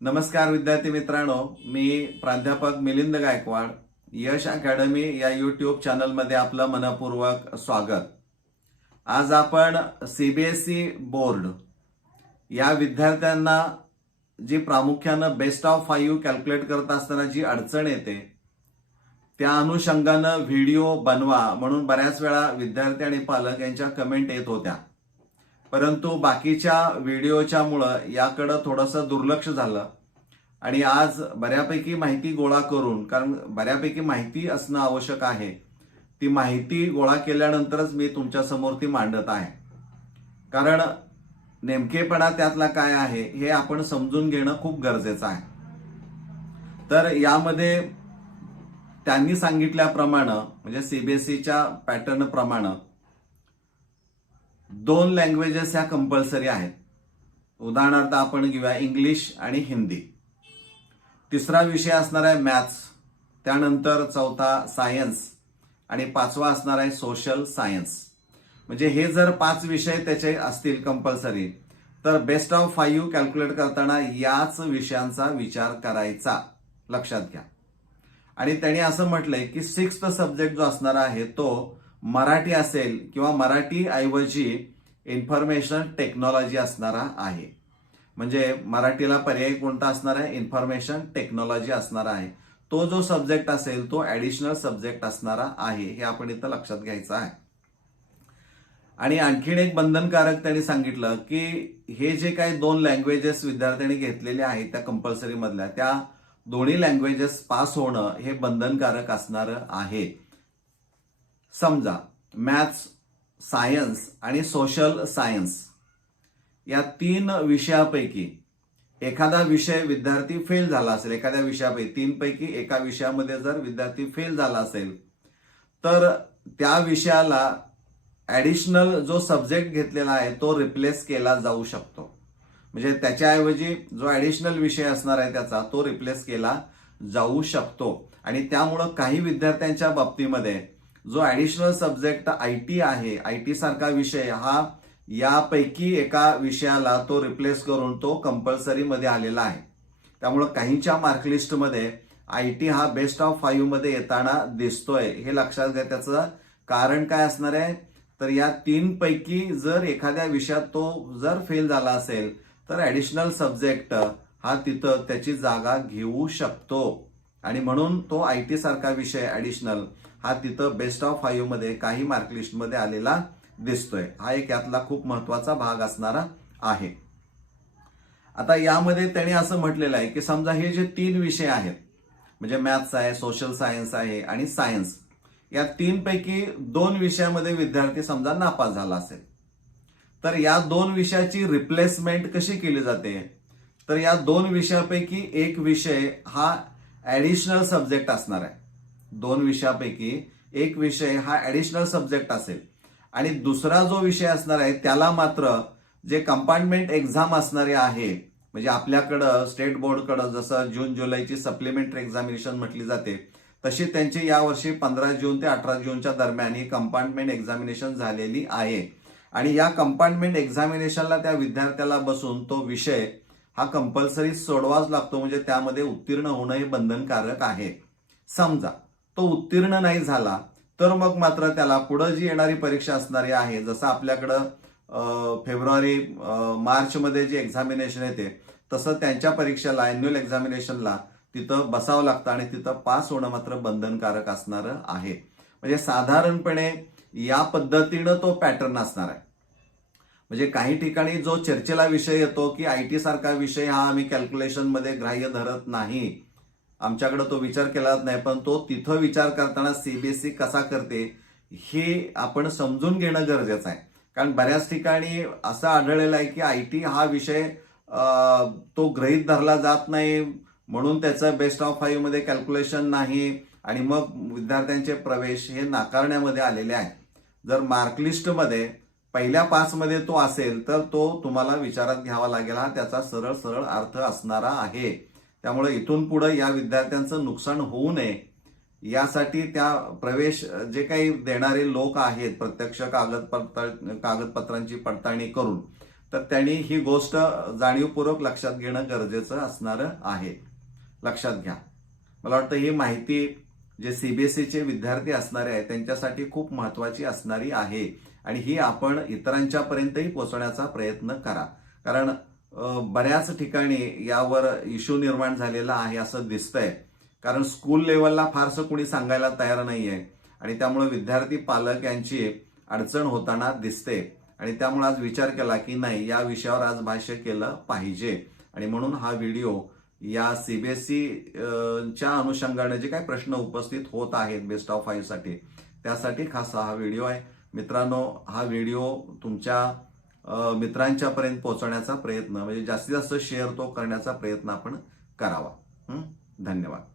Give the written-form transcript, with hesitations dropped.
नमस्कार विद्यार्थी मित्रांनो, मी प्राध्यापक मिलिंद गायकवाड. यश अकॅडमी या यूट्यूब चॅनलमध्ये आपलं मनपूर्वक स्वागत. आज आपण सीबीएसई बोर्ड या विद्यार्थ्यांना जी प्रामुख्यानं बेस्ट ऑफ 5 कॅल्क्युलेट करत असताना जी अडचण येते त्या अनुषंगानं व्हिडिओ बनवा म्हणून बऱ्याच वेळा विद्यार्थी आणि पालक यांच्या कमेंट येत होत्या. परंतु बाकीच्या व्हिडिओच्या मुळे याकडे थोडंसं दुर्लक्ष झालं आणि आज बऱ्यापैकी माहिती गोळा करून, कारण बऱ्यापैकी माहिती असणं आवश्यक आहे, ती माहिती गोळा केल्यानंतरच मी तुमच्या समोर ती मांडत आहे. कारण नेमकेपणा त्यातला काय आहे हे आपण समजून घेणं खूप गरजेचं आहे. तर यामध्ये त्यांनी सांगितल्याप्रमाणे म्हणजे सीबीएसईच्या पॅटर्न प्रमाणे 2 लँग्वेजेस ह्या कंपल्सरी आहेत. उदाहरणार्थ आपण घेऊया इंग्लिश आणि हिंदी. तिसरा विषय असणार आहे मॅथ्स, त्यानंतर चौथा सायन्स आणि 5वा असणार आहे सोशल सायन्स. म्हणजे हे जर 5 विषय त्याचे असतील कंपल्सरी, तर बेस्ट ऑफ 5 कॅल्क्युलेट करताना याच विषयांचा विचार करायचा, लक्षात घ्या. आणि त्यांनी असं म्हटलंय की 6th सब्जेक्ट जो असणार आहे तो मराठी असेल किंवा मराठी ऐवजी इन्फॉर्मेशन टेक्नॉलॉजी असणारा आहे. म्हणजे मराठीला पर्याय कोणता असणार आहे? इन्फॉर्मेशन टेक्नॉलॉजी असणार आहे. तो जो सब्जेक्ट असेल तो ऍडिशनल सब्जेक्ट असणारा आहे, हे आपण इथं लक्षात घ्यायचं आहे. आणि आणखीन एक बंधनकारक त्यांनी सांगितलं की हे जे काही 2 लँग्वेजेस विद्यार्थ्यांनी घेतलेले आहेत त्या कंपल्सरी मधल्या, त्या दोन्ही लँग्वेजेस पास होणं हे बंधनकारक असणार आहे. समजा मॅथ्स, सायन्स आणि सोशल सायन्स या 3 विषयापैकी एखादा विषय विद्यार्थी फेल झाला असेल, एखाद्या विषयापैकी 3 पैकी एका विषयामध्ये जर विद्यार्थी फेल झाला असेल, तर त्या विषयाला ऍडिशनल जो सब्जेक्ट घेतलेला आहे तो रिप्लेस केला जाऊ शकतो. म्हणजे त्याच्याऐवजी जो ऍडिशनल विषय असणार आहे त्याचा तो रिप्लेस केला जाऊ शकतो. आणि त्यामुळं काही विद्यार्थ्यांच्या बाबतीमध्ये जो ऍडिशनल सब्जेक्ट आयटी आहे, आयटी सारखा विषय हा यापैकी एका विषयाला तो रिप्लेस करून तो कंपल्सरी मध्ये आलेला आहे. त्यामुळं काहींच्या मार्कलिस्टमध्ये आयटी हा बेस्ट ऑफ 5 मध्ये येताना दिसतोय, हे लक्षात घ्या. त्याचं कारण काय असणार आहे? तर या 3 पैकी जर एखाद्या विषयात तो जर फेल झाला असेल तर ऍडिशनल सब्जेक्ट हा तिथं त्याची जागा घेऊ शकतो. आणि म्हणून तो आयटी सारखा विषय ऍडिशनल हा तिथं बेस्ट ऑफ 5 मध्ये काही मार्कलिस्ट मध्ये आलेला दिसतोय. हा एक यातला खूप महत्वाचा भाग असणारा आहे. आता यामध्ये त्यांनी असं म्हटलेलं आहे की समजा हे जे 3 विषय आहेत, म्हणजे मॅथ्स आहे, सोशल सायन्स आहे आणि सायन्स, या 3 पैकी 2 विषयामध्ये विद्यार्थी समजा नापास झाला असेल, तर या 2 विषयाची रिप्लेसमेंट कशी केली जाते? तर या 2 विषयापैकी एक विषय हा ऍडिशनल सब्जेक्ट असणार आहे. 2 विषयापैकी एक विषय हा ऍडिशनल सब्जेक्ट असेल आणि दुसरा जो विषय असणार आहे त्याला मात्र जे कंपार्टमेंट एक्झाम असणारे आहे, म्हणजे आपल्याकडं स्टेट बोर्डकडं जसं जून जुलैची सप्लिमेंटरी एक्झामिनेशन म्हटली जाते, तशी त्यांची यावर्षी 15 जून ते 18 जूनच्या दरम्यान ही कंपार्टमेंट एक्झामिनेशन झालेली आहे. आणि या कंपार्टमेंट एक्झामिनेशनला त्या विद्यार्थ्याला बसून तो विषय हा कंपल्सरी सोडवाच लागतो. म्हणजे त्यामध्ये उत्तीर्ण होणं हे बंधनकारक आहे. समजा तो उत्तीर्ण नाही झाला तर मग मात्र त्याला पुढे जी येणारी परीक्षा असणारी आहे, जसं आपल्याकडं फेब्रुवारी मार्च मध्ये जे एक्झामिनेशन येते तसं त्यांच्या परीक्षेला, अॅन्युअल एक्झामिनेशनला तिथं बसावं लागतं आणि तिथं पास होणं मात्र बंधनकारक असणार आहे. म्हणजे साधारणपणे या पद्धतीनं तो पॅटर्न असणार आहे. म्हणजे काही ठिकाणी जो चर्चेला विषय येतो की आयटी सारखा विषय हा आम्ही कॅल्क्युलेशन मध्ये ग्राह्य धरत नाही, आमच्याकडे तो विचार केला नाही, पण तो तिथं विचार करताना सीबीएसई कसा करते हे आपण समजून घेणं गरजेचं आहे. कारण बऱ्याच ठिकाणी असं आढळलेलं आहे की आयटी हा विषय तो गृहीत धरला जात नाही म्हणून त्याचं बेस्ट ऑफ 5 मध्ये कॅल्क्युलेशन नाही आणि मग विद्यार्थ्यांचे प्रवेश हे नाकारण्यामध्ये आलेले आहे. जर मार्कलिस्टमध्ये पहिल्या 5 मध्ये तो असेल तर तो तुम्हाला विचारात घ्यावा लागेल. हा त्याचा सरळ सरळ अर्थ असणारा आहे. त्यामुळे इथून पुढे या विद्यार्थ्यांचं नुकसान होऊ नये यासाठी त्या प्रवेश जे काही देणारे लोक आहेत, प्रत्यक्ष कागदपत्रांची पडताळणी करून तर त्यांनी ही गोष्ट जाणीवपूर्वक लक्षात घेणं गरजेचं असणार आहे. लक्षात घ्या. मला वाटतं ही माहिती जे सीबीएसईचे विद्यार्थी असणारे आहेत त्यांच्यासाठी खूप महत्वाची असणारी आहे आणि ही आपण इतरांच्या पर्यंतही पोहोचवण्याचा प्रयत्न करा. कारण बऱ्याच ठिकाणी यावर इश्यू निर्माण झालेला आहे असं दिसतंय. कारण स्कूल लेवलला फारसं कुणी सांगायला तयार नाहीये आणि त्यामुळे विद्यार्थी पालक यांची अडचण होताना दिसते आणि त्यामुळे आज विचार केला की नाही, या विषयावर आज भाष्य केलं पाहिजे आणि म्हणून हा व्हिडिओ या सीबीएसई च्या अनुषंगाने जे काही प्रश्न उपस्थित होत आहेत बेस्ट ऑफ 5 साठी त्यासाठी खास हा व्हिडिओ आहे. मित्रांनो, हा व्हिडिओ तुमच्या मित्रांच्या पर्यंत पोहोचवण्याचा प्रयत्न म्हणजे जास्तीत जास्त शेअर तो करण्याचा प्रयत्न आपण करावा. धन्यवाद.